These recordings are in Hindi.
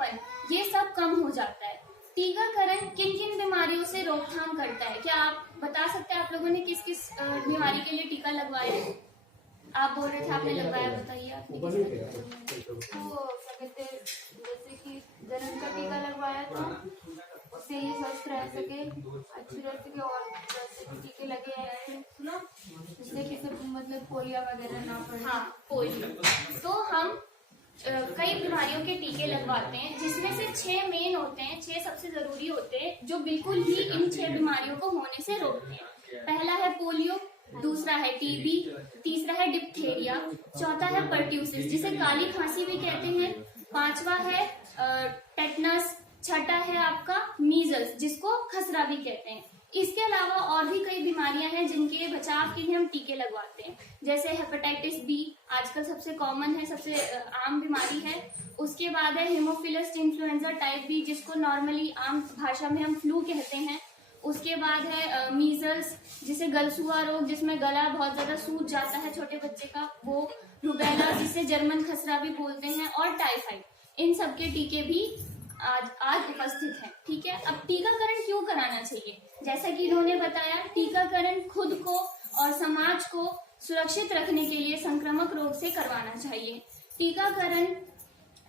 कंपन, ये सब कम हो जाता है। टीकाकरण किन किन बीमारियों से रोकथाम करता है? क्या आप बता सकते हैं आप लोगों ने किस किस बीमारी के लिए टीका लगवाया है? आप बोल रहे थे आपने लगवाया, बताइए आपने जैसे कि जन्म का टीका लगवाया था, उससे ये स्वस्थ रह सके, अच्छी रह सके, और जैसे टीके लगे हैं जिससे किसी मतलब पोलियो वगैरह ना पड़े। हाँ, पोलियो। तो हम कई बीमारियों के टीके लगवाते हैं, जिसमें से 6 मेन होते हैं, 6 सबसे जरूरी होते हैं जो बिल्कुल ही इन 6 बीमारियों को होने से रोकते हैं। पहला है पोलियो, दूसरा है टीबी, तीसरा है डिप्थेरिया, चौथा है पर्ट्यूसिस जिसे काली खांसी भी कहते हैं, पांचवा है टेटनस, छठा है आपका मीजल्स जिसको खसरा भी कहते हैं। इसके अलावा और भी कई बीमारियां हैं जिनके बचाव के लिए हम टीके लगवाते हैं, जैसे हेपेटाइटिस बी आजकल सबसे कॉमन है, सबसे आम बीमारी है। उसके बाद है हीमोफिलस इन्फ्लुएंजा टाइप बी जिसको नॉर्मली आम भाषा में हम फ्लू कहते हैं। उसके बाद है मीजल्स जिसे गलसुआ रोग जिसमें गला बहुत ज्यादा सूज जाता है छोटे बच्चे का, वो, रुबेला जिसे जर्मन खसरा भी बोलते हैं, और टाइफाइड। इन सब के टीके भी आज उपस्थित हैं। ठीक है, अब टीकाकरण क्यों कराना चाहिए? जैसा कि इन्होंने बताया, टीकाकरण खुद को और समाज को सुरक्षित रखने के लिए संक्रामक रोग से करवाना चाहिए। टीकाकरण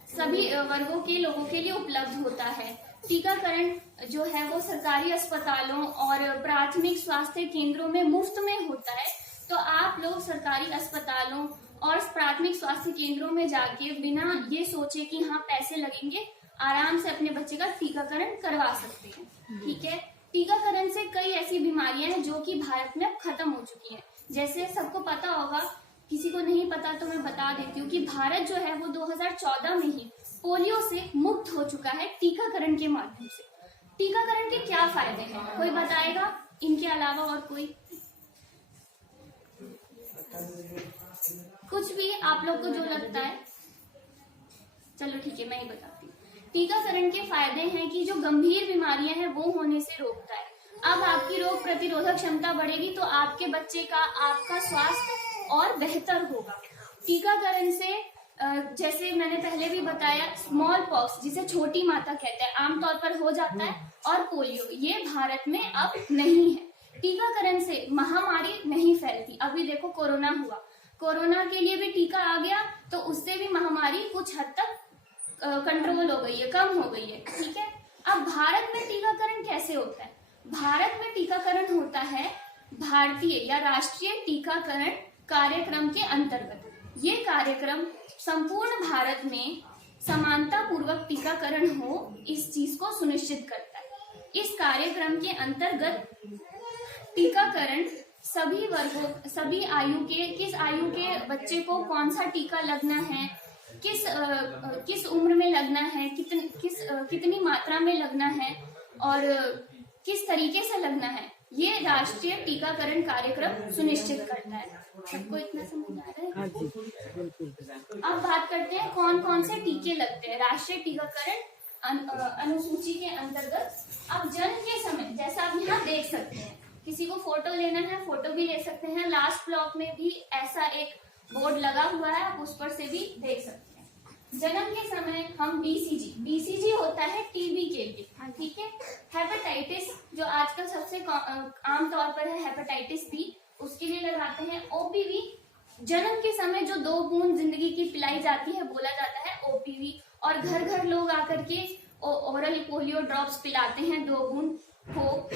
सभी वर्गों के लोगों के लिए उपलब्ध होता है। टीकाकरण जो है वो सरकारी अस्पतालों और प्राथमिक स्वास्थ्य केंद्रों में मुफ्त में होता है। तो आप लोग सरकारी अस्पतालों और प्राथमिक स्वास्थ्य केंद्रों में जाके बिना ये सोचे कि हाँ पैसे लगेंगे, आराम से अपने बच्चे का टीकाकरण करवा सकते हैं। ठीक है, टीकाकरण से कई ऐसी बीमारियां हैं जो कि भारत में खत्म हो चुकी हैं। जैसे सबको पता होगा, किसी को नहीं पता तो मैं बता देती हूँ कि भारत जो है वो 2014 में ही पोलियो से मुक्त हो चुका है टीकाकरण के माध्यम से। टीकाकरण के क्या फायदे हैं, कोई बताएगा इनके अलावा? और कोई कुछ भी आप लोग को जो लगता है? चलो ठीक है, मैं ही बताती हूँ। टीकाकरण के फायदे हैं कि जो गंभीर बीमारियां हैं वो होने से रोकता है। अब आपकी रोग प्रतिरोधक क्षमता बढ़ेगी तो आपके बच्चे का, आपका स्वास्थ्य और बेहतर होगा। टीकाकरण से जैसे मैंने पहले भी बताया, स्मॉल पॉक्स जिसे छोटी माता कहते हैं आमतौर पर हो जाता है, और पोलियो ये भारत में अब नहीं है। टीकाकरण से महामारी नहीं फैलती। अभी देखो कोरोना हुआ, कोरोना के लिए भी टीका आ गया तो उससे भी महामारी कुछ हद तक कंट्रोल हो गई है, कम हो गई है। ठीक है, अब भारत में टीकाकरण कैसे होता है? भारत में टीकाकरण होता है भारतीय या राष्ट्रीय टीकाकरण कार्यक्रम के अंतर्गत। ये कार्यक्रम संपूर्ण भारत में समानता पूर्वक टीकाकरण हो, इस चीज को सुनिश्चित करता है। इस कार्यक्रम के अंतर्गत टीकाकरण सभी वर्गों, सभी आयु के, किस आयु के बच्चे को कौन सा टीका लगना है, किस उम्र में लगना है, कितनी मात्रा में लगना है और किस तरीके से लगना है, ये राष्ट्रीय टीकाकरण कार्यक्रम सुनिश्चित करता है। सबको इतना समझ आ रहा है? अब बात करते हैं कौन कौन से टीके लगते हैं राष्ट्रीय टीकाकरण अनुसूची के अंतर्गत। अब जन्म के समय, जैसा आप यहाँ देख सकते हैं, किसी को फोटो लेना है फोटो भी ले सकते हैं। लास्ट ब्लॉक में भी ऐसा एक बोर्ड लगा हुआ है, आप उस पर से भी देख सकते हैं। जन्म के समय हम बीसीजी होता है टीबी के लिए। ठीक है, हेपेटाइटिस जो आजकल सबसे आम तौर पर है हेपेटाइटिस बी, उसके लिए लगाते हैं। ओपीवी जन्म के समय जो 2 बूंद जिंदगी की पिलाई जाती है बोला जाता है ओपीवी, और घर घर लोग आकर के ओरल पोलियो ड्रॉप्स पिलाते हैं 2 बूंद को।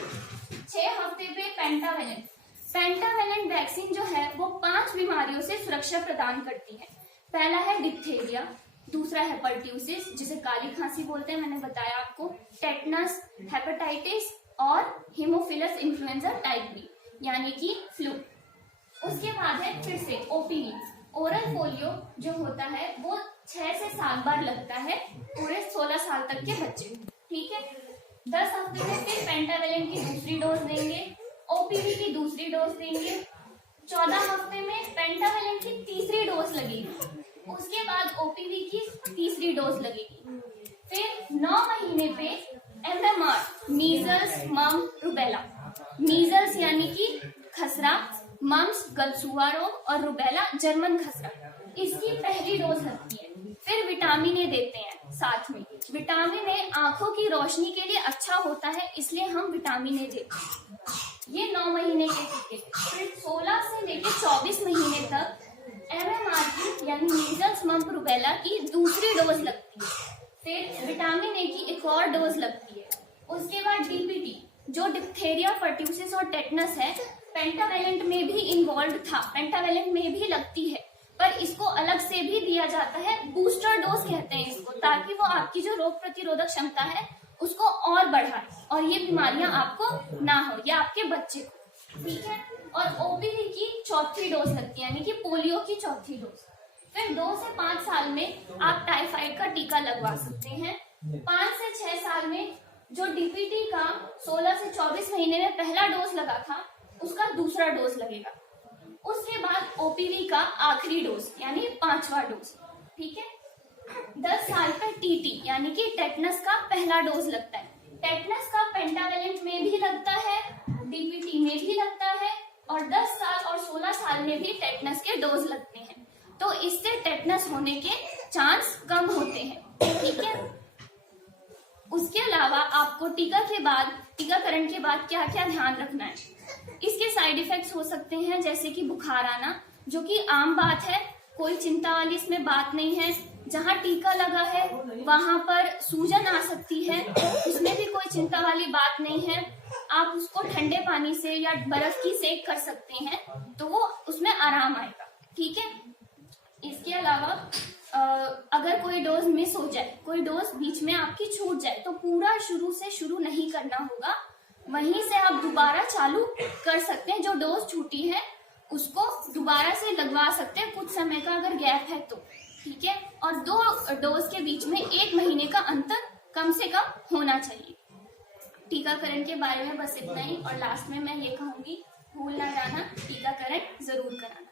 6 हफ्ते पे पेंटावेलेंट वैक्सीन जो है वो 5 बीमारियों से सुरक्षा प्रदान करती है। पहला है डिप्थेरिया, दूसरा है पर्ट्यूसिस जिसे काली खांसी बोलते हैं, मैंने बताया आपको, टेटनस, हेपेटाइटिस और हीमोफिलस इन्फ्लुएंजा टाइप बी यानी कि फ्लू। उसके बाद है फिर से ओपीवी, ओरल पोलियो जो होता है वो 6 से 7 बार लगता है पूरे 16 साल तक के बच्चे। ठीक है, 10 हफ्ते में फिर पेंटावेलेंट की दूसरी डोज देंगे, ओपीवी की दूसरी डोज देंगे। 14 हफ्ते में पेंटावेलेंट की तीसरी डोज लगेगी, उसके बाद ओपीवी की तीसरी डोज लगेगी। फिर 9 महीने पे एमएमआर, मीजल्स, मम, रुबेला। मीजल्स यानी कि खसरा, मम्स गलसुआ रोग और रुबेला जर्मन खसरा, इसकी पहली डोज लगती है। फिर विटामिन ए देते हैं साथ में विटामिन ए आंखों की रोशनी के लिए अच्छा होता है, इसलिए हम विटामिन ए देते हैं। ये 9 महीने के टीके। फिर 16 से लेकर 24 महीने तक MMR की यानी मीजल्स मम्प रूबेला की दूसरी डोज लगती है। फिर विटामिन ए की एक और डोज लगती है। उसके बाद DPT जो डिप्थेरिया, पर्ट्यूसिस और टेटनस है, पेंटावेलेंट में भी इन्वॉल्व था, पेंटावेलेंट में भी लगती है, पर इसको अलग से भी दिया जाता है। बूस्टर डोज कहते हैं इसको, ताकि वो आपकी जो रोग प्रतिरोधक क्षमता है उसको और बढ़ाए और ये बीमारियां आपको ना हो या आपके बच्चे को, ठीक है। और OPV की चौथी डोज लगती है, यानी कि पोलियो की चौथी डोज। फिर 2 से 5 साल में आप टाइफाइड का टीका लगवा सकते हैं। 5 से 6 साल में जो DPT का 16 से 24 महीने में पहला डोज लगा था, उसका दूसरा डोज लगेगा। उसके बाद OPV का आखिरी डोज यानी 5वां डोज, ठीक है। 10 साल पर TT यानी कि टेटनस का पहला डोज लगता है। टेटनस का पेंटावेलेंट में भी लगता है, DPT में भी लगता है, और 10 साल और 16 साल में भी टेटनस के डोज लगते हैं। तो इससे टेटनस होने के चांस कम होते हैं, ठीक है। उसके अलावा आपको टीकाकरण के बाद क्या क्या ध्यान रखना है। इसके साइड इफेक्ट्स हो सकते हैं जैसे कि बुखार आना, जो कि आम बात है, कोई चिंता वाली इसमें बात नहीं है। जहाँ टीका लगा है वहां पर सूजन आ सकती है, उसमें भी कोई चिंता वाली बात नहीं है। आप उसको ठंडे पानी से या बर्फ की सेक कर सकते हैं, तो वो उसमें आराम आएगा, ठीक है। इसके अलावा अगर कोई डोज मिस हो जाए, कोई डोज बीच में आपकी छूट जाए, तो पूरा शुरू से शुरू नहीं करना होगा, वहीं से आप दोबारा चालू कर सकते हैं। जो डोज छूटी है उसको दोबारा से लगवा सकते हैं, कुछ समय का अगर गैप है तो, ठीक है। और 2 डोज के बीच में 1 महीने का अंतर कम से कम होना चाहिए। टीकाकरण के बारे में बस इतना ही, और लास्ट में मैं ये कहूंगी, भूल ना जाना, टीकाकरण जरूर कराना।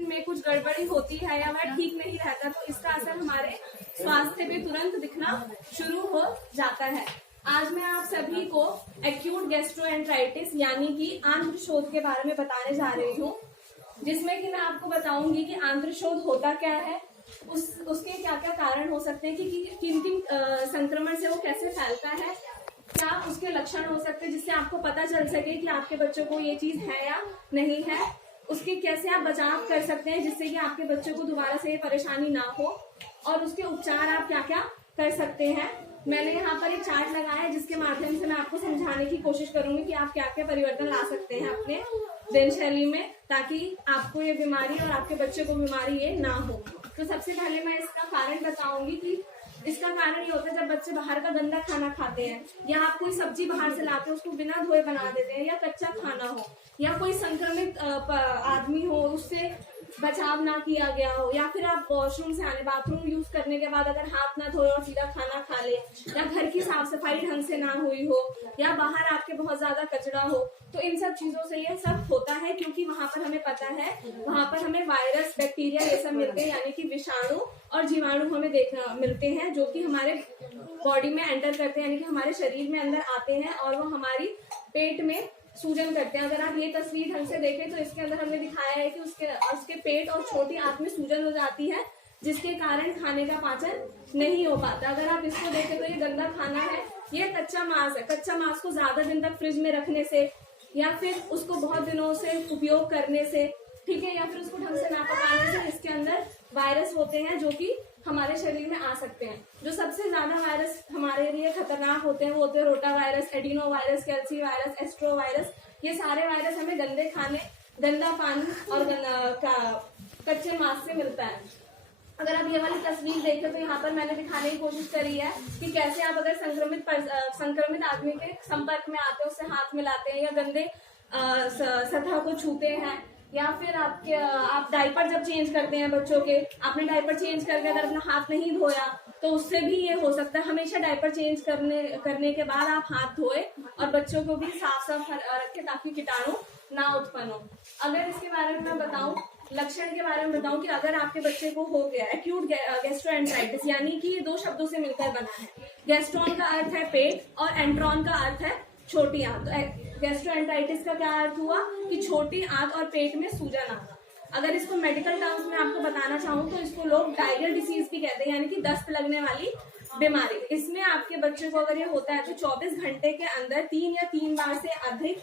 में कुछ गड़बड़ी होती है या वह ठीक नहीं रहता, तो इसका असर हमारे स्वास्थ्य पे तुरंत दिखना शुरू हो जाता है। आज मैं आप सभी को एक्यूट गैस्ट्रोएंटराइटिस यानी कि आंत्र शोथ के बारे में बताने जा रही हूँ, जिसमें कि मैं आपको बताऊंगी कि आंत्र शोथ होता क्या है, उसके क्या क्या कारण हो सकते हैं, कि किन किन संक्रमण से वो कैसे फैलता है, क्या उसके लक्षण हो सकते हैं जिससे आपको पता चल सके कि आपके बच्चों को ये चीज है या नहीं है, उसके कैसे आप बचाव कर सकते हैं जिससे कि आपके बच्चों को दोबारा से ये परेशानी ना हो, और उसके उपचार आप क्या क्या कर सकते हैं। मैंने यहाँ पर एक चार्ट लगाया है जिसके माध्यम से मैं आपको समझाने की कोशिश करूंगी कि आप क्या क्या परिवर्तन ला सकते हैं अपने दिनशैली में, ताकि आपको ये बीमारी और आपके बच्चे को बीमारी ये ना हो। तो सबसे पहले मैं इसका कारण बताऊंगी कि इसका कारण ये होता है जब बच्चे बाहर का गंदा खाना खाते हैं, या आप कोई सब्जी बाहर से लाते हैं उसको बिना धोए बना देते हैं, या कच्चा खाना हो, या कोई संक्रमित आदमी हो उससे बचाव ना किया गया हो, या फिर आप वॉशरूम से आने, बाथरूम यूज करने के बाद अगर हाथ ना धोए और सीधा खाना खा ले, या घर की साफ सफाई ढंग से ना हुई हो, या बाहर आपके बहुत ज्यादा कचरा हो, तो इन सब चीजों से ये सब होता है। क्योंकि वहां पर हमें पता है, वहां पर हमें वायरस, बैक्टीरिया ये सब मिलते हैं, यानी कि विषाणु और जीवाणु हमें देखना मिलते हैं, जो कि हमारे बॉडी में एंटर करते हैं, यानी कि हमारे शरीर में अंदर आते हैं, और वो हमारी पेट में सूजन करते हैं। अगर आप ये तस्वीर ढंग से देखें तो इसके अंदर हमने दिखाया है कि उसके पेट और छोटी आंत में सूजन हो जाती है, जिसके कारण खाने का पाचन नहीं हो पाता। अगर आप इसको देखें तो ये गंदा खाना है, ये कच्चा मांस है। कच्चा मांस को ज्यादा दिन तक फ्रिज में रखने से, या फिर उसको बहुत दिनों से उपयोग करने से, ठीक है, या फिर उसको ढंग से ना पकाने से इसके अंदर वायरस होते हैं जो कि हमारे शरीर में आ सकते हैं। जो सबसे ज्यादा वायरस हमारे लिए खतरनाक होते हैं वो होते हैं rota virus, adeno virus, कैल्सी virus, astro virus. ये सारे वायरस हमें गंदे खाने, गंदा पानी और कच्चे मांस से मिलता है। अगर आप ये वाली तस्वीर देखें तो यहाँ पर मैंने दिखाने की कोशिश करी है कि कैसे आप अगर संक्रमित आदमी के संपर्क में आते हैं, उससे हाथ मिलाते हैं, या गंदे सतह को छूते हैं, या फिर आप डायपर जब चेंज करते हैं बच्चों के, आपने डायपर चेंज करके अगर अपना हाथ नहीं धोया तो उससे भी ये हो सकता है। हमेशा डायपर चेंज करने के बाद आप हाथ धोए और बच्चों को भी साफ रखें ताकि कीटाणु ना उत्पन्न हो। अगर इसके बारे में मैं बताऊं, लक्षण के बारे में बताऊं, कि अगर आपके बच्चे को हो गया एक्यूट गैस्ट्रोएंटराइटिस, यानी कि ये 2 शब्दों से मिलकर बना है। गैस्ट्रॉन का अर्थ है पेट और एंट्रॉन का अर्थ है छोटी आंत। तो गैस्ट्रोएंटराइटिस का क्या अर्थ हुआ कि छोटी आंत और पेट में सूजन आना। अगर इसको मेडिकल टर्म्स में आपको बताना चाहूँ तो इसको लोग डायरियल डिसीज भी कहते हैं, यानी कि दस्त लगने वाली बीमारी। इसमें आपके बच्चे को अगर ये होता है तो 24 घंटे के अंदर 3 या 3 बार से अधिक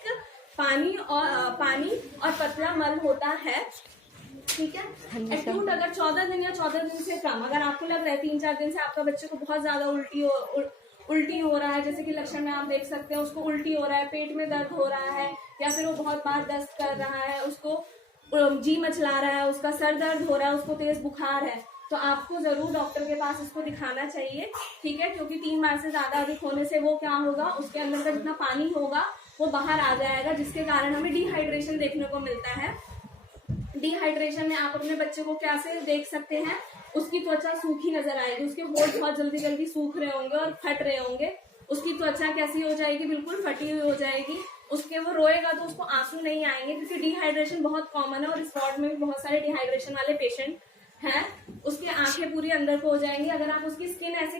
पानी और पतला मल होता है, ठीक है। एक्यूट अगर 14 दिन या 14 दिन से कम, अगर आपको लग रहा है 3-4 दिन से आपका बच्चे को बहुत ज्यादा उल्टी हो रहा है, जैसे कि लक्षण में आप देख सकते हैं, उसको उल्टी हो रहा है, पेट में दर्द हो रहा है, या फिर वो बहुत बार दस्त कर रहा है, उसको जी मचला रहा है, उसका सर दर्द हो रहा है, उसको तेज बुखार है, तो आपको जरूर डॉक्टर के पास इसको दिखाना चाहिए, ठीक है। क्योंकि 3 बार से ज्यादा अधिक होने से वो क्या होगा, उसके अंदर का जितना पानी होगा वो बाहर आ जाएगा, जिसके कारण हमें डिहाइड्रेशन देखने को मिलता है। डिहाइड्रेशन में आप अपने बच्चे को कैसे देख सकते हैं, उसकी त्वचा सूखी नजर आएगी, उसके होंठ बहुत जल्दी जल्दी सूख रहे होंगे और फट रहे होंगे, उसकी त्वचा कैसी हो जाएगी, बिल्कुल फटी हुई हो जाएगी, उसके वो रोएगा तो उसको आंसू नहीं आएंगे, क्योंकि डिहाइड्रेशन बहुत कॉमन है और इस वार्ड में भी बहुत सारे डिहाइड्रेशन वाले पेशेंट हैं। उसकी आंखें पूरी अंदर को हो जाएंगी। अगर आप उसकी स्किन ऐसे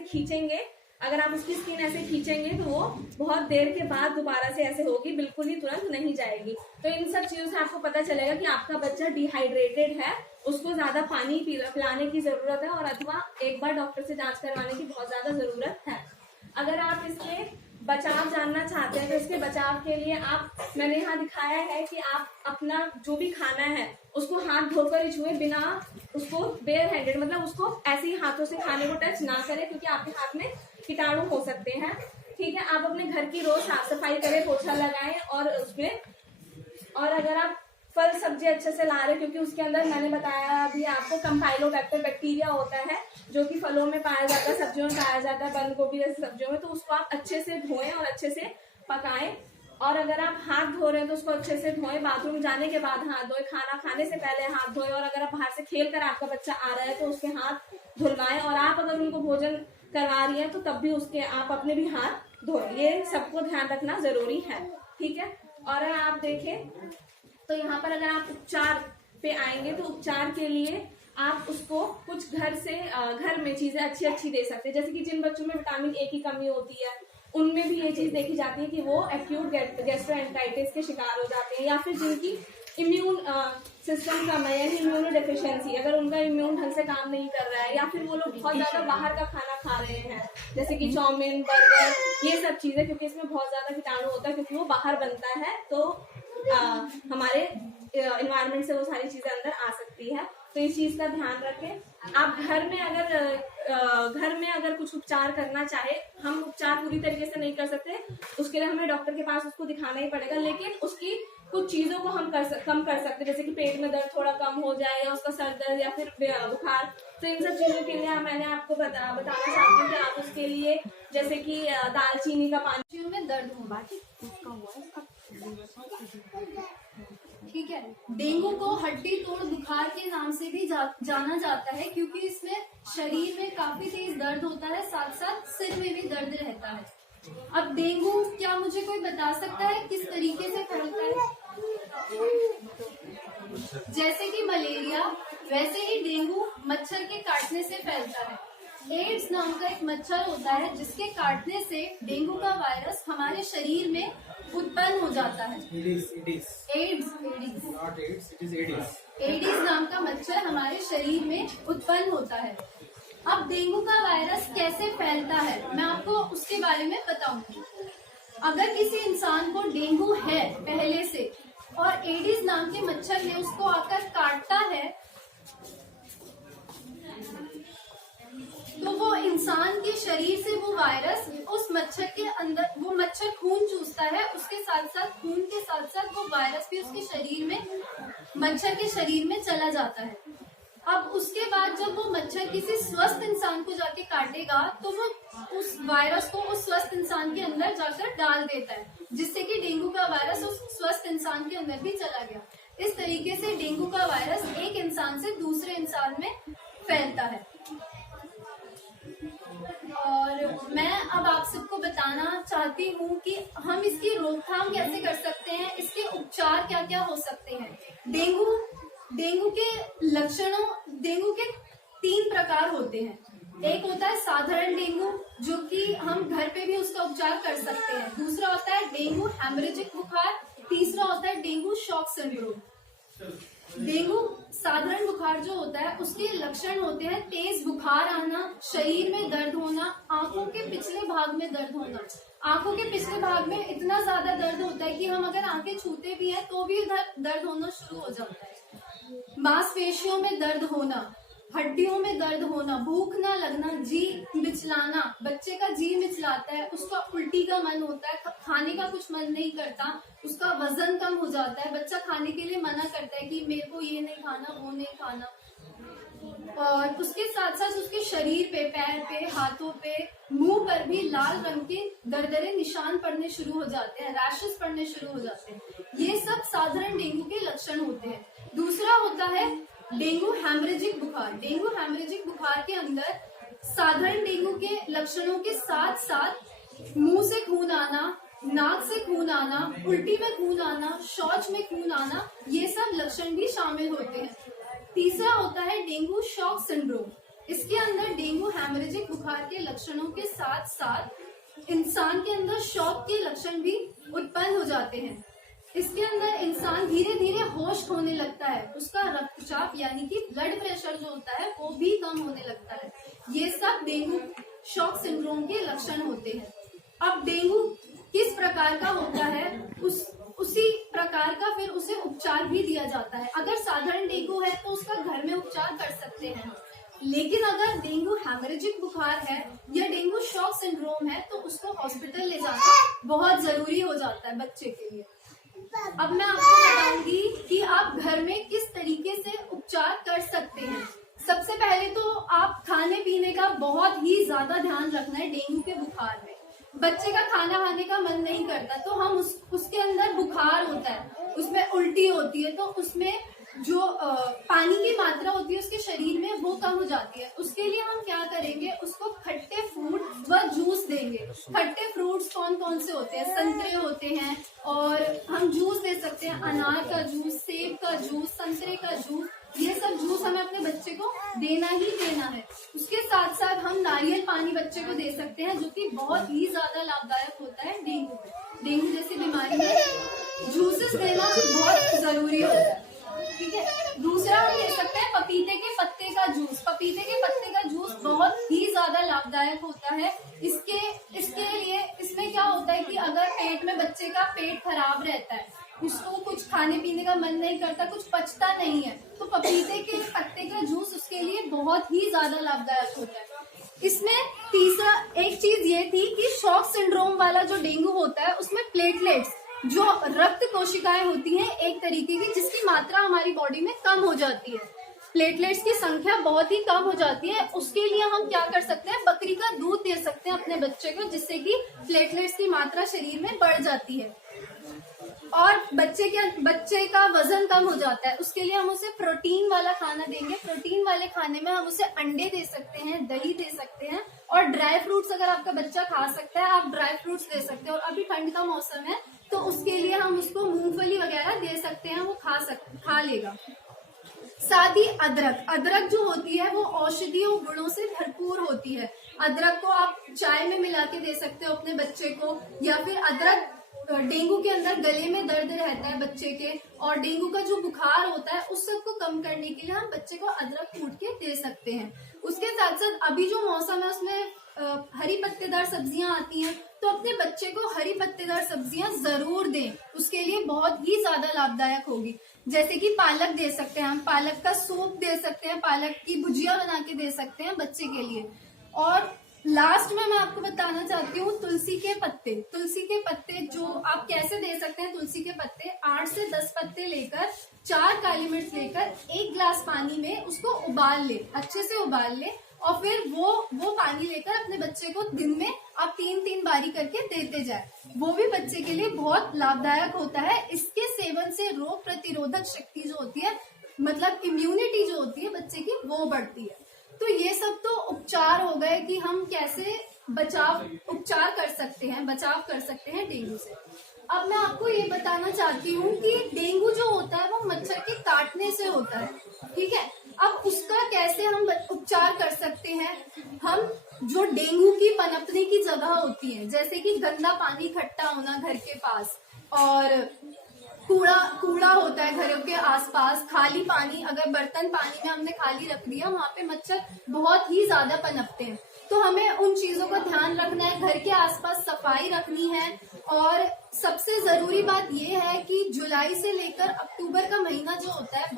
खींचेंगे तो वो बहुत देर के बाद दोबारा से ऐसे होगी, बिल्कुल ही तुरंत नहीं जाएगी। तो इन सब चीजों से आपको पता चलेगा कि आपका बच्चा डिहाइड्रेटेड है, उसको ज्यादा पानी पिलाने की जरूरत है, और अथवा एक बार डॉक्टर से जांच करवाने की बहुत ज्यादा जरूरत है। अगर आप इसके बचाव जानना चाहते हैं तो इसके बचाव के लिए मैंने यहाँ दिखाया है कि आप अपना जो भी खाना है उसको हाथ धोकर ही छुए, बिना उसको बेयर हैंडेड, मतलब उसको ऐसे ही हाथों से खाने को टच ना करें, क्योंकि आपके हाथ में कीटाणु हो सकते हैं, ठीक है। आप अपने घर की रोज साफ सफाई करें, पोछा लगाएं, और अगर आप फल सब्जी अच्छे से ला रहे, क्योंकि उसके अंदर मैंने बताया अभी आपको कंपाइलोबैक्टर बैक्टीरिया होता है जो कि फलों में पाया जाता है, सब्जियों में पाया जाता है, बंद गोभी जैसी सब्जियों में, तो उसको आप अच्छे से धोएं और अच्छे से पकाएं। और अगर आप हाथ धो रहे हैं तो उसको अच्छे से धोएं, बाथरूम जाने के बाद हाथ धोएं, खाना खाने से पहले हाथ धोएं, और अगर आप बाहर से खेल कर आपका बच्चा आ रहा है तो उसके हाथ धुलवाएं, और आप अगर उनको भोजन करवा रही है तो तब भी उसके आप अपने भी हाथ धोएं। ये सबको ध्यान रखना जरूरी है, ठीक है। और अगर आप देखें तो यहाँ पर अगर आप उपचार पे आएंगे तो उपचार के लिए आप उसको कुछ घर में चीजें अच्छी दे सकते हैं, जैसे कि जिन बच्चों में विटामिन ए की कमी होती है उनमें भी ये चीज देखी जाती है कि वो एक्यूट गैस्ट्रोएंटेराइटिस के शिकार हो जाते हैं, या फिर जिनकी इम्यून सिस्टम कम है, यानी इम्यूनो डेफिशिएंसी, अगर उनका इम्यून ढंग से काम नहीं कर रहा है, या फिर वो लोग बहुत ज्यादा बाहर का खाना खा रहे हैं, जैसे कि चाउमीन, बर्गर, ये सब चीजें, क्योंकि इसमें बहुत ज्यादा कीटाणु होता है, क्योंकि वो बाहर बनता है, तो हमारे इन्वायरमेंट से वो सारी चीजें अंदर आ सकती है। तो इस चीज का ध्यान रखें। आप घर में अगर कुछ उपचार करना चाहे, हम उपचार पूरी तरीके से नहीं कर सकते, उसके लिए हमें डॉक्टर के पास उसको दिखाना ही पड़ेगा, लेकिन उसकी कुछ चीजों को हम कम कर सकते हैं, जैसे कि पेट में दर्द थोड़ा कम हो जाए, या उसका सर दर्द या फिर बुखार। तो इन सब चीजों के लिए मैंने आपको बताना चाहती हूँ कि आप उसके लिए जैसे कि दालचीनी का पानी में दर्द होगा, ठीक है। डेंगू को हड्डी तोड़ बुखार के नाम से भी जाना जाता है, क्योंकि इसमें शरीर में काफी तेज दर्द होता है, साथ साथ सिर में भी दर्द रहता है। अब डेंगू क्या मुझे कोई बता सकता है किस तरीके से फैलता है? जैसे कि मलेरिया, वैसे ही डेंगू मच्छर के काटने से फैलता है। एड्स नाम का एक मच्छर होता है जिसके काटने से डेंगू का वायरस हमारे शरीर में उत्पन्न हो जाता है। एडिस नाम का मच्छर हमारे शरीर में उत्पन्न होता है। अब डेंगू का वायरस कैसे फैलता है मैं आपको उसके बारे में बताऊंगी। अगर किसी इंसान को डेंगू है पहले से और एडिस नाम के मच्छर ने उसको आकर काटता है, तो वो इंसान के शरीर से वो वायरस उस मच्छर के अंदर, वो मच्छर खून चूसता है, उसके साथ साथ खून के साथ साथ वो वायरस भी उसके शरीर में, मच्छर के शरीर में चला जाता है। अब उसके बाद जब वो मच्छर किसी स्वस्थ इंसान को जाके काटेगा तो वो उस वायरस को उस स्वस्थ इंसान के अंदर जाकर डाल देता है, जिससे कि डेंगू का वायरस उस स्वस्थ इंसान के अंदर भी चला गया। इस तरीके से डेंगू का वायरस एक इंसान से दूसरे इंसान में फैलता है। और मैं अब आप सबको बताना चाहती हूँ कि हम इसकी रोकथाम कैसे कर सकते हैं, इसके उपचार क्या क्या हो सकते हैं। डेंगू के लक्षणों, डेंगू के 3 प्रकार होते हैं। एक होता है साधारण डेंगू, जो कि हम घर पे भी उसका उपचार कर सकते हैं। दूसरा होता है डेंगू हेमरेजिक बुखार। तीसरा होता है डेंगू शॉक सिंड्रोम। डेंगू साधारण बुखार जो होता है उसके लक्षण होते हैं तेज बुखार आना, शरीर में दर्द होना, आंखों के पिछले भाग में दर्द होना। आंखों के पिछले भाग में इतना ज्यादा दर्द होता है कि हम अगर आंखें छूते भी हैं तो भी उधर दर्द होना शुरू हो जाता है। मांसपेशियों में दर्द होना, हड्डियों में दर्द होना, भूख ना लगना, जी मिचलाना, बच्चे का जी मिचलाता है, उसका उल्टी का मन होता है, खाने का कुछ मन नहीं करता, उसका वजन कम हो जाता है, बच्चा खाने के लिए मना करता है कि मेरे को ये नहीं खाना, वो नहीं खाना। और उसके साथ साथ उसके शरीर पे, पैर पे, हाथों पे, मुंह पर भी लाल रंग के दरदरे निशान पड़ने शुरू हो जाते हैं, रैशेस पड़ने शुरू हो जाते हैं। ये सब साधारण डेंगू के लक्षण होते हैं। दूसरा होता है डेंगू हेमरेजिक बुखार। डेंगू हेमरेजिक बुखार के अंदर साधारण डेंगू के लक्षणों के साथ साथ मुंह से खून आना, नाक से खून आना, उल्टी में खून आना, शौच में खून आना, ये सब लक्षण भी शामिल होते हैं। तीसरा होता है डेंगू शॉक सिंड्रोम। इसके अंदर डेंगू हेमरेजिक बुखार के लक्षणों के साथ साथ इंसान के अंदर शॉक के लक्षण भी उत्पन्न हो जाते हैं। इसके अंदर इंसान धीरे धीरे होश खोने लगता है, उसका रक्तचाप यानी कि ब्लड प्रेशर जो होता है वो भी कम होने लगता है। ये सब डेंगू शॉक सिंड्रोम के लक्षण होते हैं। अब डेंगू किस प्रकार का होता है उसी प्रकार का फिर उसे उपचार भी दिया जाता है। अगर साधारण डेंगू है तो उसका घर में उपचार कर सकते हैं, लेकिन अगर डेंगू हेमरेजिक बुखार है या डेंगू शॉक सिंड्रोम है तो उसको हॉस्पिटल ले जाना बहुत जरूरी हो जाता है बच्चे के लिए। अब मैं आपको बताऊंगी कि आप घर में किस तरीके से उपचार कर सकते हैं। सबसे पहले तो आप खाने पीने का बहुत ही ज्यादा ध्यान रखना है। डेंगू के बुखार में बच्चे का खाना खाने का मन नहीं करता तो हम उसके अंदर बुखार होता है, उसमें उल्टी होती है, तो उसमें जो पानी की मात्रा होती है उसके शरीर में वो कम हो जाती है। उसके लिए हम क्या करेंगे, उसको खट्टे फ्रूट व जूस देंगे। खट्टे फ्रूट्स कौन कौन से होते हैं? संतरे होते हैं, और हम जूस दे सकते हैं, अनार का जूस, सेब का जूस, संतरे का जूस। ये सब जूस हमें अपने बच्चे को देना ही देना है। उसके साथ साथ हम नारियल पानी बच्चे को दे सकते हैं, जो कि बहुत ही ज्यादा लाभदायक होता है डेंगू जैसी बीमारी में जूसेस देना बहुत जरूरी होता है। ठीक है। दूसरा हम ले सकते हैं पपीते के पत्ते का जूस। पपीते के पत्ते का जूस बहुत ही ज्यादा लाभदायक होता है। इसके लिए इसमें क्या होता है कि अगर पेट में बच्चे का पेट खराब रहता है, उसको कुछ खाने पीने का मन नहीं करता, कुछ पचता नहीं है, तो पपीते के पत्ते का जूस उसके लिए बहुत ही ज्यादा लाभदायक होता है। इसमें तीसरा एक चीज ये थी कि शॉक सिंड्रोम वाला जो डेंगू होता है उसमें प्लेटलेट्स, जो रक्त कोशिकाएं होती हैं एक तरीके की, जिसकी मात्रा हमारी बॉडी में कम हो जाती है। प्लेटलेट्स की संख्या बहुत ही कम हो जाती है। उसके लिए हम क्या कर सकते हैं, बकरी का दूध दे सकते हैं अपने बच्चे को, जिससे कि प्लेटलेट्स की मात्रा शरीर में बढ़ जाती है और बच्चे का वजन कम हो जाता है। उसके लिए हम उसे प्रोटीन वाला खाना देंगे। प्रोटीन वाले खाने में हम उसे अंडे दे सकते हैं, दही दे सकते हैं, और ड्राई फ्रूट्स अगर आपका बच्चा खा सकता है, आप ड्राई फ्रूट्स दे सकते हैं। और अभी ठंड का मौसम है तो उसके लिए हम उसको मूंगफली वगैरह दे सकते हैं, वो खा लेगा। साथ ही अदरक जो होती है वो औषधीय गुणों से भरपूर होती है। अदरक को आप चाय में मिला के दे सकते हो अपने बच्चे को, या फिर अदरक डेंगू के अंदर गले में दर्द रहता है बच्चे के, और डेंगू का जो बुखार होता है उस सब को कम करने के लिए हम बच्चे को अदरक कूट के दे सकते हैं। उसके साथ साथ अभी जो मौसम है उसमें हरी पत्तेदार सब्जियां आती हैं, तो अपने बच्चे को हरी पत्तेदार सब्जियां जरूर दें, उसके लिए बहुत ही ज्यादा लाभदायक होगी। जैसे कि पालक दे सकते हैं, हम पालक का सूप दे सकते हैं, पालक की भुजिया बना के दे सकते हैं बच्चे के लिए। और लास्ट में मैं आपको बताना चाहती हूँ तुलसी के पत्ते। तुलसी के पत्ते जो आप कैसे दे सकते हैं, तुलसी के पत्ते 8 से 10 पत्ते लेकर, 4 काली मिर्च लेकर 1 गिलास पानी में उसको उबाल ले, अच्छे से उबाल ले, और फिर वो पानी लेकर अपने बच्चे को दिन में आप 3-3 बारी करके देते जाए। वो भी बच्चे के लिए बहुत लाभदायक होता है। इसके सेवन से रोग प्रतिरोधक शक्ति जो होती है, मतलब इम्यूनिटी जो होती है बच्चे की, वो बढ़ती है। तो ये सब तो उपचार हो गए कि हम कैसे उपचार कर सकते हैं डेंगू से। अब मैं आपको ये बताना चाहती हूँ कि डेंगू जो होता है वो मच्छर के काटने से होता है, ठीक है। अब उसका कैसे हम उपचार कर सकते हैं, हम जो डेंगू की पनपने की जगह होती है, जैसे कि गंदा पानी इकट्ठा होना घर के पास, और कूड़ा होता है घरों के आसपास, खाली पानी, अगर बर्तन पानी में हमने खाली रख दिया, वहाँ पे मच्छर बहुत ही ज्यादा पनपते हैं। तो हमें उन चीजों का ध्यान रखना है, घर के आसपास सफाई रखनी है। और सबसे जरूरी बात यह है कि जुलाई से लेकर अक्टूबर का महीना जो होता है,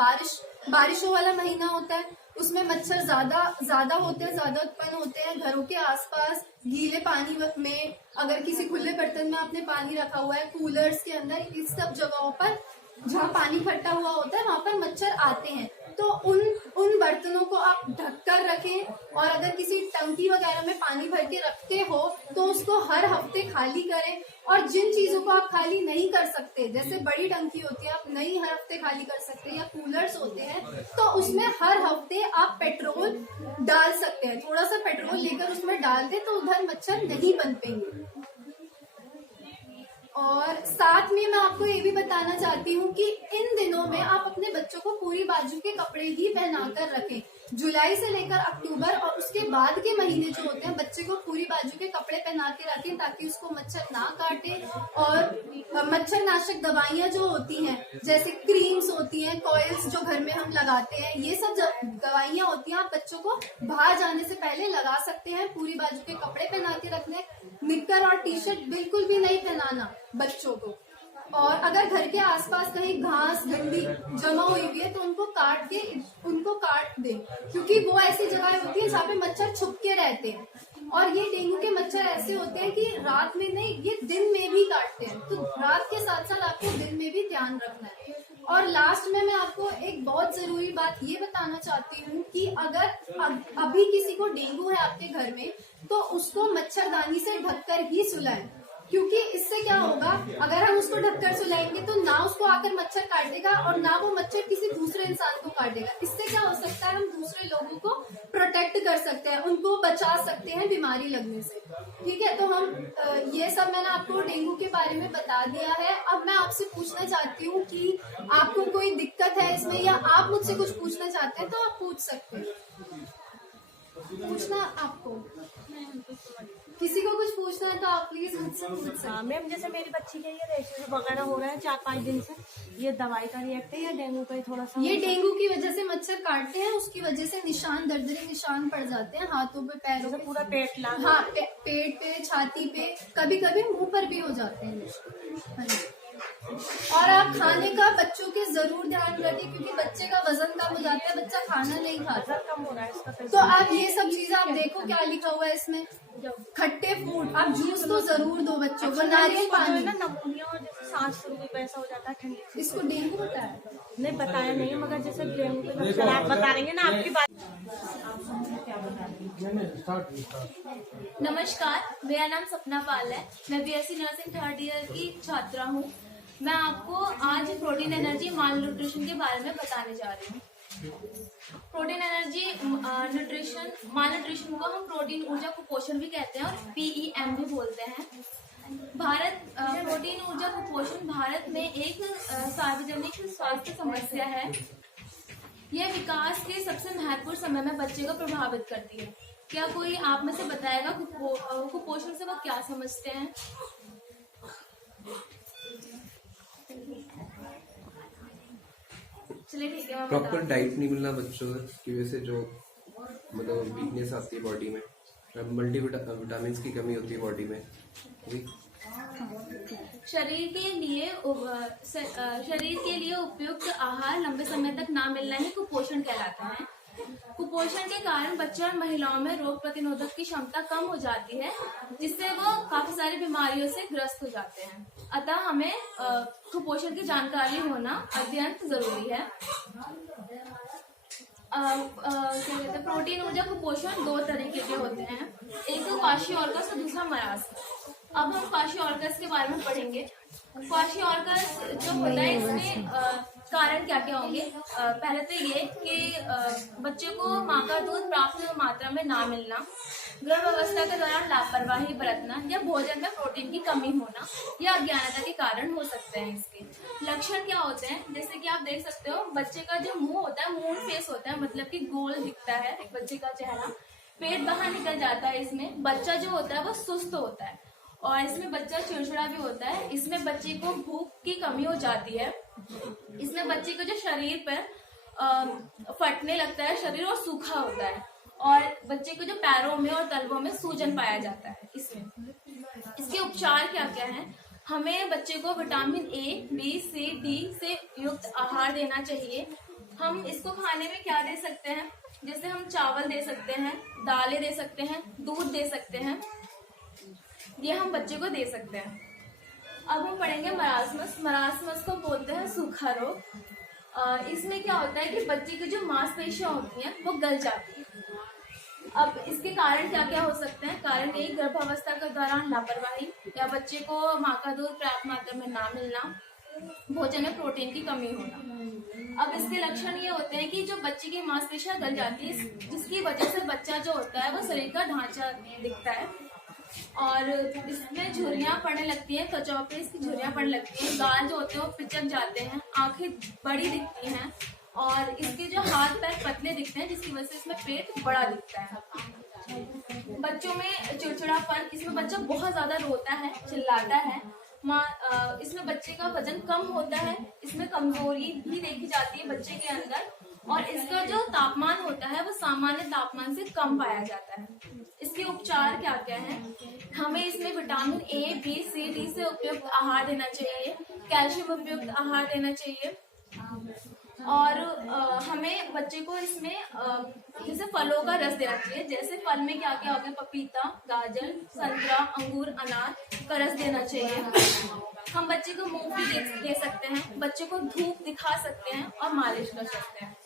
बारिशों वाला महीना होता है, उसमें मच्छर ज्यादा होते हैं, ज्यादा उत्पन्न होते हैं। घरों के आसपास गीले पानी में, अगर किसी खुले बर्तन में आपने पानी रखा हुआ है, कूलर्स के अंदर, इस सब जगहों पर जहाँ पानी इकट्ठा हुआ होता है वहां पर मच्छर आते हैं। तो उन बर्तनों को आप ढककर रखें। और अगर किसी टंकी वगैरह में पानी भर के रखते हो तो उसको हर हफ्ते खाली करें। और जिन चीजों को आप खाली नहीं कर सकते, जैसे बड़ी टंकी होती है, आप नहीं हर हफ्ते खाली कर सकते, या कूलर्स होते हैं, तो उसमें हर हफ्ते आप पेट्रोल डाल सकते हैं। थोड़ा सा पेट्रोल लेकर उसमें डाल दे तो उधर मच्छर नहीं पनपेंगे। और साथ में मैं आपको ये भी बताना चाहती हूँ कि इन दिनों में आप अपने बच्चों को पूरी बाजू के कपड़े ही पहनाकर रखें। जुलाई से लेकर अक्टूबर और उसके बाद के महीने जो होते हैं, बच्चे को पूरी बाजू के कपड़े पहना के रखें ताकि उसको मच्छर ना काटे। और मच्छर नाशक दवाइयाँ जो होती हैं, जैसे क्रीम्स होती हैं, कॉइल्स जो घर में हम लगाते हैं, ये सब दवाइयाँ होती हैं, आप बच्चों को बाहर जाने से पहले लगा सकते हैं। पूरी बाजू के कपड़े पहना के रखने, निक्कर और टी शर्ट बिल्कुल भी नहीं पहनाना बच्चों को। और अगर घर के आसपास कहीं घास गंदी जमा हुई हुई है तो उनको काट दें, क्योंकि वो ऐसी जगह होती है जहाँ पे मच्छर छुप के रहते हैं। और ये डेंगू के मच्छर ऐसे होते हैं कि रात में नहीं, ये दिन में भी काटते हैं। तो रात के साथ साथ आपको दिन में भी ध्यान रखना है। और लास्ट में मैं आपको एक बहुत जरूरी बात ये बताना चाहती हूँ कि अगर अभी किसी को डेंगू है आपके घर में, तो उसको मच्छरदानी से ढककर ही सुलाएं। क्योंकि इससे क्या होगा, अगर हम उसको ढककर सुलाएंगे तो ना उसको आकर मच्छर काटेगा और ना वो मच्छर किसी दूसरे इंसान को काटेगा। इससे क्या हो सकता है, हम दूसरे लोगों को प्रोटेक्ट कर सकते हैं, उनको बचा सकते हैं बीमारी लगने से। ठीक है, तो हम ये सब मैंने आपको डेंगू के बारे में बता दिया है। अब मैं आपसे पूछना चाहती हूँ कि आपको कोई दिक्कत है इसमें, या आप मुझसे कुछ पूछना चाहते हैं तो आप पूछ सकते हैं। पूछना आपको, किसी को कुछ पूछना है तो आप प्लीज मुझसे पूछ सकते हैं। मैम, जैसे मेरी बच्ची के ये रैशेस वगैरह हो रहा है 4-5 दिन से, ये दवाई का रिएक्ट है या डेंगू का ही थोड़ा सा? ये डेंगू की वजह से मच्छर काटते हैं, उसकी वजह से निशान, दरदरे निशान पड़ जाते हैं हाथों पे, पैरों पे, पूरा पेट ला, हाँ पेट पे, छाती पे, कभी कभी मुंह पर भी हो जाते हैं। हाँ जी। और आप खाने का बच्चों के जरूर ध्यान रखें, क्योंकि बच्चे का वजन कम हो जाता है, बच्चा खाना नहीं खाता, कम हो रहा है इसका। तो आप ये सब चीजें आप देखो क्या लिखा हुआ है इसमें, खट्टे फूड, आप जूस तो जरूर दो बच्चों को, नारियल पानी। ना नमूनिया और जैसे सांस शुरू वैसा हो जाता है ठंडी से। इसको डेंगू बताया नहीं बताया नहीं, मगर जैसे डेंगू के लक्षण आप बता रही है ना, आपकी बात। नमस्कार, मेरा नाम सपना पाल है। मैं बीएससी नर्सिंग 3rd ईयर की छात्रा हूँ। मैं आपको आज प्रोटीन एनर्जी माल न्यूट्रिशन के बारे में बताने जा रही हूँ। प्रोटीन एनर्जी न्यूट्रिशन, माल न्यूट्रिशन को हम प्रोटीन ऊर्जा कुपोषण भी कहते हैं और PEM भी बोलते हैं। प्रोटीन ऊर्जा कुपोषण भारत में एक सार्वजनिक स्वास्थ्य समस्या है। यह विकास के सबसे महत्वपूर्ण समय में बच्चे को प्रभावित करती है। क्या कोई आप में से बताएगा कुपोषण से वह क्या समझते हैं? चलिए ठीक है, प्रॉपर डाइट नहीं मिलना बच्चों की वजह से जो मतलब वीकनेस आती है बॉडी में, मल्टीविटामिन की कमी होती है बॉडी में। शरीर के लिए उपयुक्त आहार लंबे समय तक ना मिलना ही कुपोषण कहलाता है। कुपोषण के कारण बच्चों और महिलाओं में रोग प्रतिरोधक की क्षमता कम हो जाती है, जिससे वो काफी सारी बीमारियों से ग्रस्त हो जाते हैं। अतः हमें कुपोषण की जानकारी होना अत्यंत जरूरी है। क्या कहते हैं, प्रोटीन ऊर्जा कुपोषण 2 तरीके के होते हैं, एक तो क्वाशियोर्कस और दूसरा मरास। अब हम क्वाशियोर्कस के बारे में पढ़ेंगे। क्वाशियोर्कस जो होता है, इसमें कारण क्या क्या होंगे? पहले तो ये कि बच्चे को माँ का दूध प्राप्त मात्रा में ना मिलना, गर्भावस्था के दौरान लापरवाही बरतना, या भोजन में प्रोटीन की कमी होना, या अज्ञानता के कारण हो सकते हैं। इसके लक्षण क्या होते हैं? जैसे कि आप देख सकते हो, बच्चे का जो मुंह होता है, मून फेस होता है, मतलब कि गोल दिखता है बच्चे का चेहरा, पेट बाहर निकल जाता है। इसमें बच्चा जो होता है वो सुस्त होता है और इसमें बच्चा चिड़चिड़ा भी होता है। इसमें बच्चे को भूख की कमी हो जाती है। इसमें बच्चे को जो शरीर पर फटने लगता है शरीर और सूखा होता है, और बच्चे को जो पैरों में और तलवों में सूजन पाया जाता है। इसके उपचार क्या क्या हैं? हमें बच्चे को vitamin A, B, C, D से युक्त आहार देना चाहिए। हम इसको खाने में क्या दे सकते हैं? जैसे हम चावल दे सकते हैं, दालें दे सकते हैं, दूध दे सकते हैं, ये हम बच्चे को दे सकते हैं। अब हम पढ़ेंगे मरासमस। मरासमस को बोलते हैं सूखा रोग। इसमें क्या होता है कि बच्चे की जो मांसपेशियां होती हैं वो गल जाती है। अब इसके कारण क्या क्या हो सकते हैं? कारण एक, गर्भावस्था के दौरान लापरवाही या बच्चे को माँ का दूध पर्याप्त मात्रा में ना मिलना, भोजन में प्रोटीन की कमी होना। अब इसके लक्षण ये होते हैं कि जो बच्चे की मांसपेशियां गल जाती है, जिसकी वजह से बच्चा जो होता है वो शरीर का ढांचा दिखता है, और इसमें झुर्रियां पड़ने लगती हैं, त्वचा पे इसकी झुर्रियां पड़ने लगती हैं, गाल जो होते हैं वो पिचक जाते हैं, आंखें बड़ी दिखती हैं, और इसके जो हाथ पैर पतले दिखते हैं, जिसकी वजह से इसमें पेट बड़ा दिखता है। बच्चों में चिड़चिड़ापन, इसमें बच्चा बहुत ज्यादा रोता है, चिल्लाता है। इसमें बच्चे का वजन कम होता है। इसमें कमजोरी भी देखी जाती है बच्चे के अंदर, और इसका जो तापमान होता है वो सामान्य तापमान से कम पाया जाता है। इसके उपचार क्या क्या हैं? हमें इसमें vitamin A, B, C, D से उपयुक्त आहार देना चाहिए, कैल्शियम उपयुक्त आहार देना चाहिए, और हमें बच्चे को इसमें जैसे फलों का रस देना चाहिए। जैसे फल में क्या क्या हो गया? पपीता, गाजर, संतरा, अंगूर, अनार का रस देना चाहिए। हम बच्चे को मूंगफली दे सकते हैं, बच्चे को धूप दिखा सकते हैं और मालिश कर सकते हैं।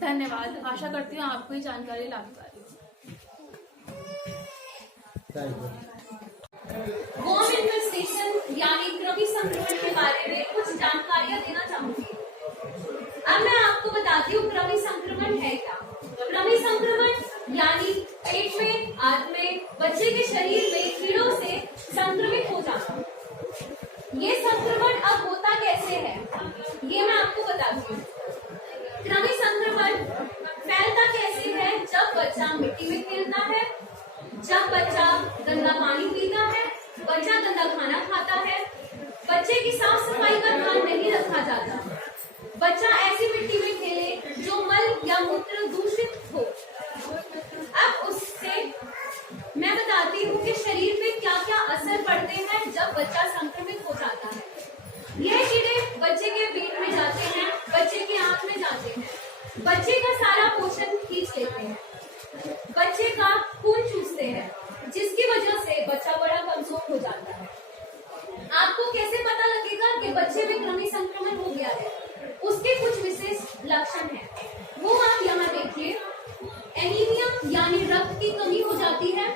धन्यवाद। आशा करती हूँ आपको ये जानकारी लाभकारी हो। वॉर्म इन्फेस्टेशन यानी कृमि संक्रमण के बारे में कुछ जानकारियां देना चाहूंगी। अब मैं आपको बताती हूँ कृमि संक्रमण है क्या। कृमि संक्रमण यानी पेट में, आंत में, बच्चे के शरीर में कीड़ों से संक्रमित हो जाना। ये संक्रमण अब होता कैसे है ये मैं आपको बताती हूँ। कृमि संक्रमण फैलता कैसे है? जब बच्चा मिट्टी में खेलता है, जब बच्चा गंदा पानी पीता है, बच्चा गंदा खाना खाता है, बच्चे की साफ सफाई का ध्यान नहीं रखा जाता, बच्चा ऐसी मिट्टी में खेले जो मल या मूत्र दूषित हो। अब उससे मैं बताती हूँ कि शरीर पे क्या क्या असर पड़ते हैं जब बच्चा संक्रमित हो जाता है। यह कीड़े बच्चे के पेट में जाते हैं, बच्चे की आंख में जाते हैं, बच्चे का सारा पोषण खींच लेते हैं, बच्चे का खून चूसते हैं, जिसकी वजह से बच्चा बड़ा कमजोर हो जाता है। आपको कैसे पता लगेगा कि बच्चे में कृमि संक्रमण हो गया है? उसके कुछ विशेष लक्षण हैं, वो आप यहाँ देखिए। एनीमिया यानी रक्त की कमी हो जाती है,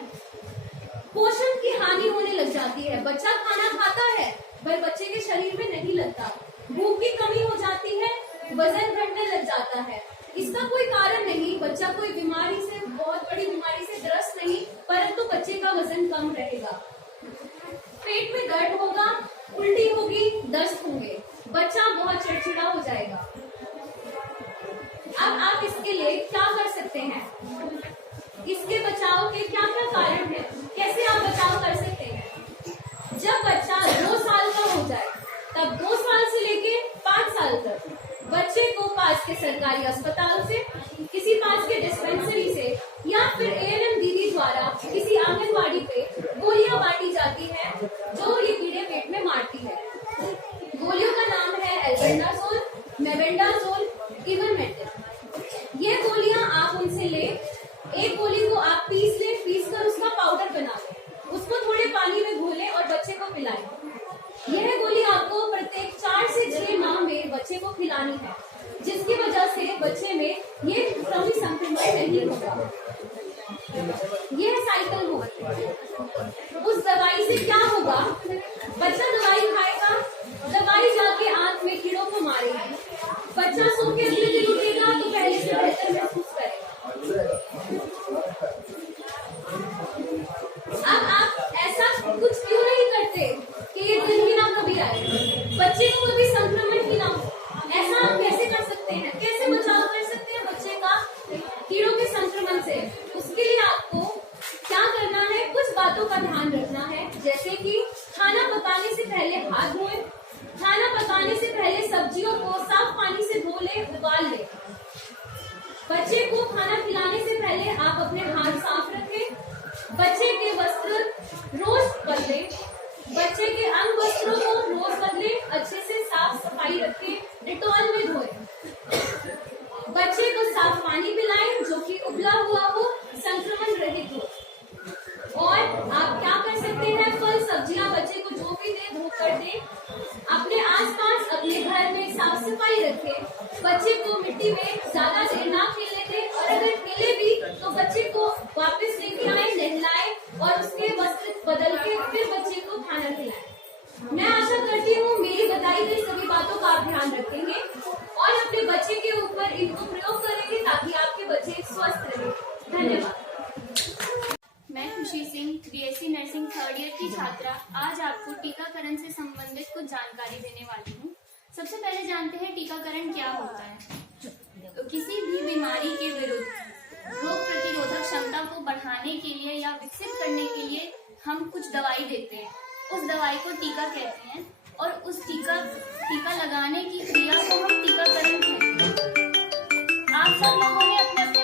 पोषण की हानि होने लग जाती है, बच्चा खाना खाता है पर बच्चे के शरीर में नहीं लगता, भूख की कमी हो जाती है, वजन घटने लग जाता है। इसका कोई कारण नहीं, बच्चा कोई बीमारी से, बहुत बड़ी बीमारी से ग्रस्त नहीं, परंतु बच्चे का वजन कम रहेगा। पेट में दर्द होगा, उल्टी होगी, दस्त होंगे, बच्चा बहुत चिड़चिड़ा हो जाएगा। अब आप इसके लिए क्या कर सकते हैं? इसके बचाव के क्या क्या कारण हैं? कैसे आप बचाव कर सकते हैं? जब बच्चा 2 साल का हो जाए, तब 2 साल से लेके 5 साल तक बच्चे को पास के सरकारी अस्पताल से, किसी पास के डिस्पेंसरी से, या फिर ANM दीदी द्वारा किसी आंगनबाड़ी पे गोलियां बांटी जाती है जो ये कीड़े पेट में मारती है। गोलियों का नाम है एल्बेंडाजोल, मेबेंडाजोल, इवरमेक्टिन। ये गोलियां आप उनसे ले, एक गोली को आप पीस ले, पीस कर उसका पाउडर बना लें, उसको थोड़े पानी में घोलें और बच्चे को पिलाएं। यह गोली आपको प्रत्येक 4 से 6 माह में बच्चे को खिलानी है, जिसकी वजह से बच्चे में ये कृमि संक्रमण नहीं होगा। यह साइकिल होगी। उस दवाई से क्या होगा? बच्चा दवाई खाएगा, दवाई जाके आंत में कीड़ों को मारेगी, बच्चा सो के अपने दिन उठेगा तो पहले से बेहतर महसूस करेगा। अब आप ऐसा कुछ क्यों नहीं करते कि बातों का ध्यान रखना है, जैसे कि खाना पकाने से पहले हाथ धोएं, खाना पकाने से पहले सब्जियों को साफ पानी से धो ले, उबाल ले। बच्चे को खाना खिलाने से पहले आप अपने हाथ साफ रखें। बच्चे के वस्त्र रोज बदलें। बच्चे के अंग वस्त्रों को रोज बदलें, अच्छे से साफ सफाई रखें, डेटॉल में धोएं। बच्चे को साफ पानी पिलाएं जो कि उबला हुआ हो, संक्रमण रहित हो। और आप क्या कर सकते हैं, फल सब्जियां बच्चे को जो भी दे धोकर दे। अपने आसपास अपने घर में साफ सफाई रखें। बच्चे को मिट्टी में ज्यादा देर ना खेलने दें, और अगर खेले भी तो बच्चे को वापस लेके आए, नहलाए और उसके वस्त्र बदल के फिर बच्चे को खाना खिलाएं। मैं आशा करती हूँ मेरी बताई गई सभी बातों का आप ध्यान रखेंगे और अपने बच्चे के ऊपर इनको प्रयोग करेंगे ताकि आपके बच्चे स्वस्थ रहे। धन्यवाद। मैं खुशी Singh BSc nursing 3rd year की छात्रा आज आपको टीकाकरण से संबंधित कुछ जानकारी देने वाली हूँ। सबसे पहले जानते हैं टीकाकरण क्या होता है। तो किसी भी बीमारी के विरुद्ध रोग प्रतिरोधक क्षमता को बढ़ाने के लिए या विकसित करने के लिए हम कुछ दवाई देते हैं। उस दवाई को टीका कहते हैं और उस टीका लगाने की क्रिया को हम टीकाकरण कहते हैं। आप सब लोगों ने अपने अपने